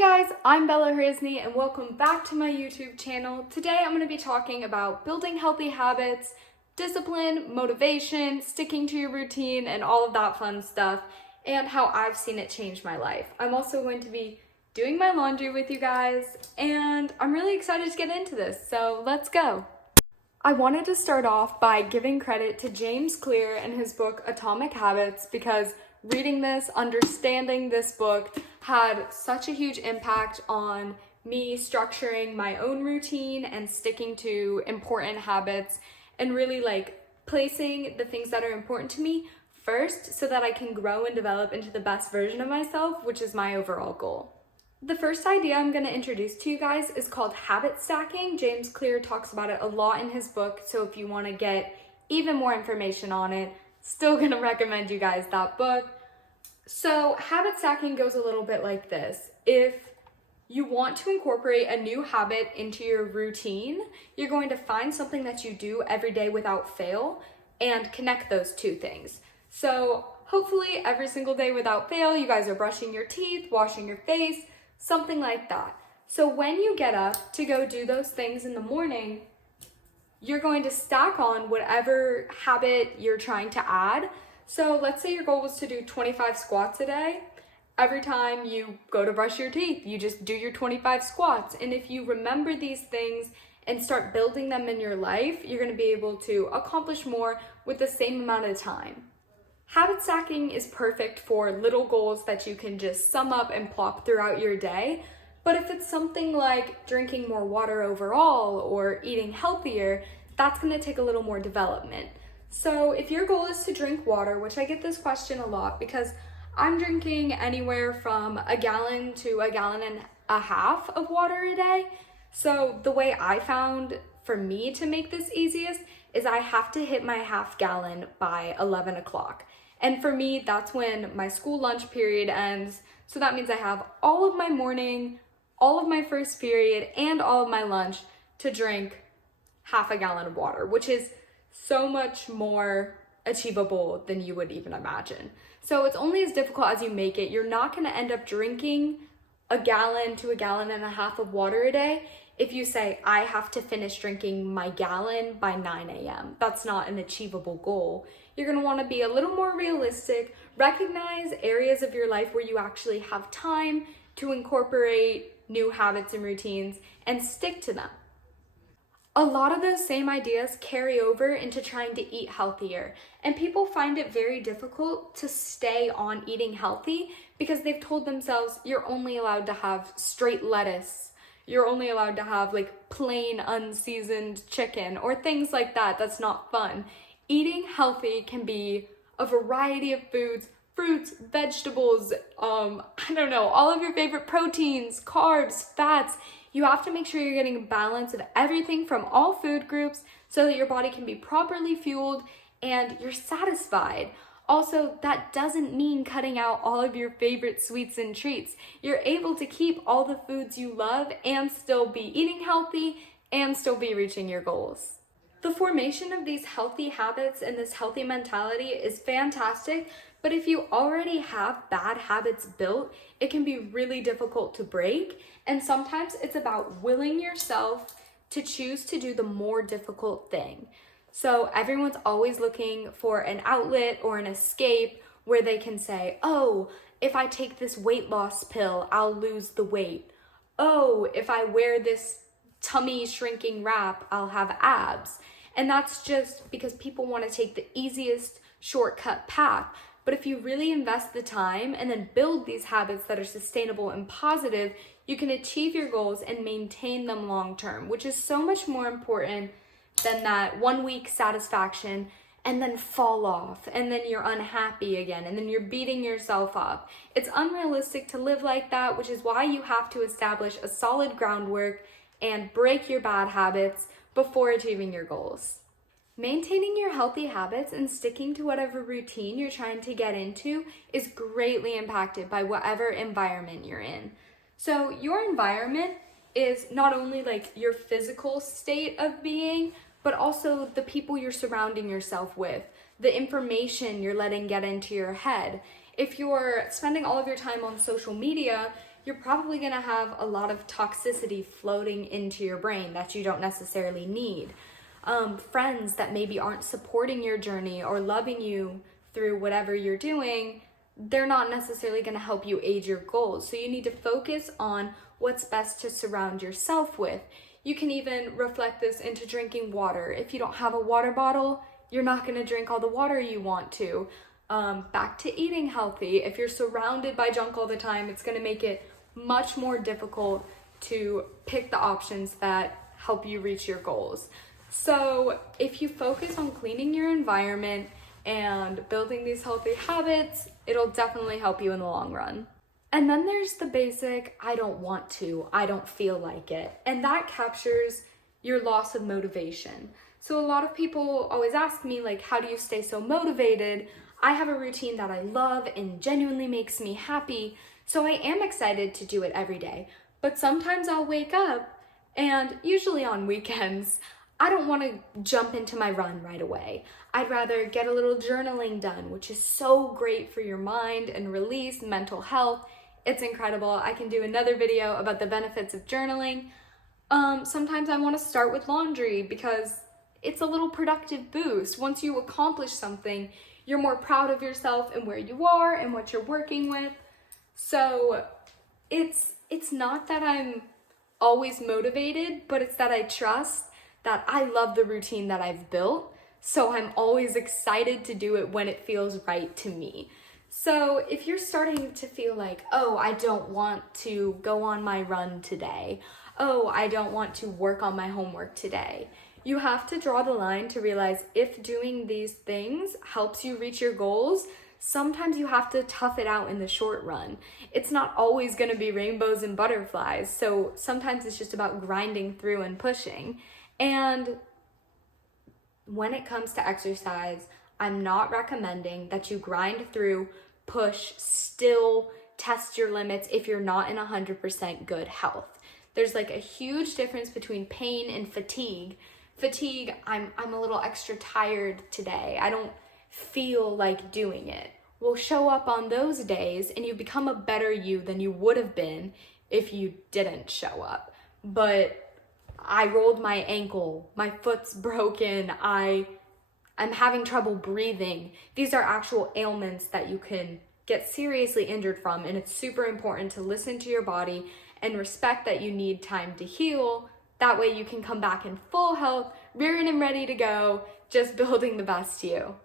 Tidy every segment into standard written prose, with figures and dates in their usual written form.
Hey guys, I'm Bella Hrisney and welcome back to my YouTube channel. Today I'm going to be talking about building healthy habits, discipline, motivation, sticking to your routine, and all of that fun stuff, and how I've seen it change my life. I'm also going to be doing my laundry with you guys, and I'm really excited to get into this, so let's go. I wanted to start off by giving credit to James Clear and his book Atomic Habits because reading this, understanding this book had such a huge impact on me structuring my own routine and sticking to important habits and really placing the things that are important to me first so that I can grow and develop into the best version of myself, which is my overall goal. The first idea I'm going to introduce to you guys is called habit stacking. James Clear talks about it a lot in his book, so if you want to get even more information on it, still going to recommend you guys that book. So habit stacking goes a little bit like this. If you want to incorporate a new habit into your routine, you're going to find something that you do every day without fail and connect those two things. So hopefully every single day without fail, you guys are brushing your teeth, washing your face, something like that. So when you get up to go do those things in the morning, you're going to stack on whatever habit you're trying to add. So let's say your goal was to do 25 squats a day. Every time you go to brush your teeth, you just do your 25 squats. And if you remember these things and start building them in your life, you're going to be able to accomplish more with the same amount of time. Habit stacking is perfect for little goals that you can just sum up and plop throughout your day. But if it's something like drinking more water overall or eating healthier, that's going to take a little more development. So if your goal is to drink water, which I get this question a lot because I'm drinking anywhere from a gallon to a gallon and a half of water a day. So the way I found for me to make this easiest is I have to hit my half gallon by 11 o'clock. And for me, that's when my school lunch period ends. So that means I have all of my morning, all of my first period, and all of my lunch to drink half a gallon of water, which is so much more achievable than you would even imagine. So it's only as difficult as you make it. You're not going to end up drinking a gallon to a gallon and a half of water a day if you say, I have to finish drinking my gallon by 9 a.m. That's not an achievable goal. You're going to want to be a little more realistic, recognize areas of your life where you actually have time to incorporate new habits and routines and stick to them. A lot of those same ideas carry over into trying to eat healthier, and people find it very difficult to stay on eating healthy because they've told themselves you're only allowed to have straight lettuce, you're only allowed to have plain unseasoned chicken or things like that. That's not fun. Eating healthy can be a variety of foods, fruits, vegetables, all of your favorite proteins, carbs, fats. You have to make sure you're getting a balance of everything from all food groups so that your body can be properly fueled and you're satisfied. Also, that doesn't mean cutting out all of your favorite sweets and treats. You're able to keep all the foods you love and still be eating healthy and still be reaching your goals. The formation of these healthy habits and this healthy mentality is fantastic, but if you already have bad habits built, it can be really difficult to break. And sometimes it's about willing yourself to choose to do the more difficult thing. So everyone's always looking for an outlet or an escape where they can say, oh, if I take this weight loss pill, I'll lose the weight. Oh, if I wear this tummy shrinking wrap, I'll have abs. And that's just because people want to take the easiest shortcut path. But if you really invest the time and then build these habits that are sustainable and positive, you can achieve your goals and maintain them long term, which is so much more important than that 1 week satisfaction and then fall off and then you're unhappy again and then you're beating yourself up. It's unrealistic to live like that, which is why you have to establish a solid groundwork and break your bad habits before achieving your goals. Maintaining your healthy habits and sticking to whatever routine you're trying to get into is greatly impacted by whatever environment you're in. So your environment is not only your physical state of being, but also the people you're surrounding yourself with, the information you're letting get into your head. If you're spending all of your time on social media, you're probably going to have a lot of toxicity floating into your brain that you don't necessarily need. Friends that maybe aren't supporting your journey or loving you through whatever you're doing, they're not necessarily going to help you aid your goals. So you need to focus on what's best to surround yourself with. You can even reflect this into drinking water. If you don't have a water bottle, you're not going to drink all the water you want to. Back to eating healthy. If you're surrounded by junk all the time, it's going to make it much more difficult to pick the options that help you reach your goals. So if you focus on cleaning your environment and building these healthy habits, it'll definitely help you in the long run. And then there's the basic, I don't want to, I don't feel like it. And that captures your loss of motivation. So a lot of people always ask me, like, how do you stay so motivated? I have a routine that I love and genuinely makes me happy, so I am excited to do it every day. But sometimes I'll wake up, and usually on weekends, I don't want to jump into my run right away. I'd rather get a little journaling done, which is so great for your mind and release mental health. It's incredible. I can do another video about the benefits of journaling. Sometimes I want to start with laundry because it's a little productive boost. Once you accomplish something, you're more proud of yourself and where you are and what you're working with. So it's not that I'm always motivated, but it's that I trust that I love the routine that I've built, so I'm always excited to do it when it feels right to me. So if you're starting to feel like, oh, I don't want to go on my run today, oh, I don't want to work on my homework today, you have to draw the line to realize if doing these things helps you reach your goals, sometimes you have to tough it out in the short run. It's not always going to be rainbows and butterflies, so sometimes it's just about grinding through and pushing. And when it comes to exercise, I'm not recommending that you grind through, push, still test your limits if you're not in 100% good health. There's like a huge difference between pain and fatigue. Fatigue, I'm a little extra tired today. I don't feel like doing it. Will show up on those days and you become a better you than you would have been if you didn't show up. But I rolled my ankle, my foot's broken, I'm having trouble breathing. These are actual ailments that you can get seriously injured from, and it's super important to listen to your body and respect that you need time to heal. That way you can come back in full health, rearing and ready to go, just building the best you.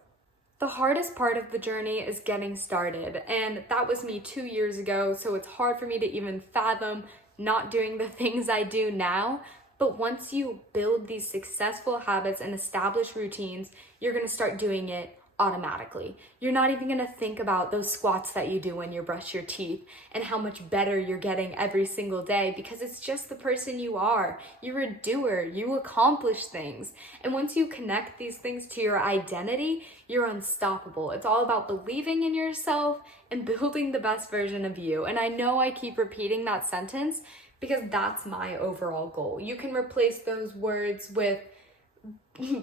The hardest part of the journey is getting started, and that was me 2 years ago, so it's hard for me to even fathom not doing the things I do now. But once you build these successful habits and establish routines, you're going to start doing it automatically. You're not even going to think about those squats that you do when you brush your teeth and how much better you're getting every single day, because it's just the person you are. You're a doer. You accomplish things. And once you connect these things to your identity, you're unstoppable. It's all about believing in yourself and building the best version of you. And I know I keep repeating that sentence because that's my overall goal. You can replace those words with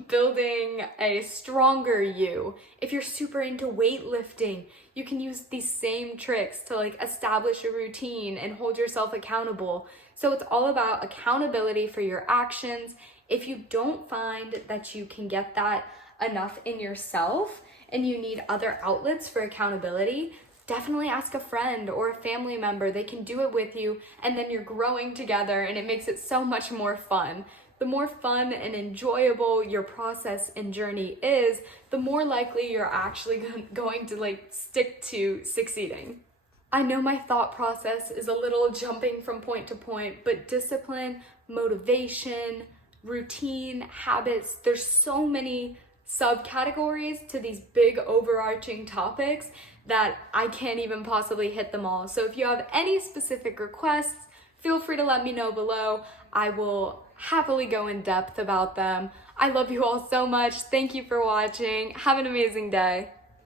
building a stronger you. If you're super into weightlifting, you can use these same tricks to like establish a routine and hold yourself accountable. So it's all about accountability for your actions. If you don't find that you can get that enough in yourself and you need other outlets for accountability, definitely ask a friend or a family member. They can do it with you, and then you're growing together, and it makes it so much more fun. The more fun and enjoyable your process and journey is, the more likely you're actually going to like stick to succeeding. I know my thought process is a little jumping from point to point, but discipline, motivation, routine, habits, there's so many subcategories to these big overarching topics that I can't even possibly hit them all. So if you have any specific requests, feel free to let me know below. I will happily go in depth about them. I love you all so much. Thank you for watching. Have an amazing day.